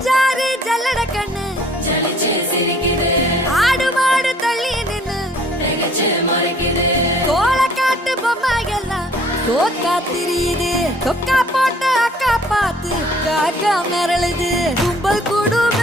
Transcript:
அஞ்சாறு ஜல்லட கண்ணு ஆடு மாடு தள்ளி நின்னு கோலக்காட்டு பொம்மை எல்லாம் தோக்கா திரியுது. தொக்கா போட்ட அக்கா பார்த்து காக்கா மிரளுது. கும்பல் கூடும்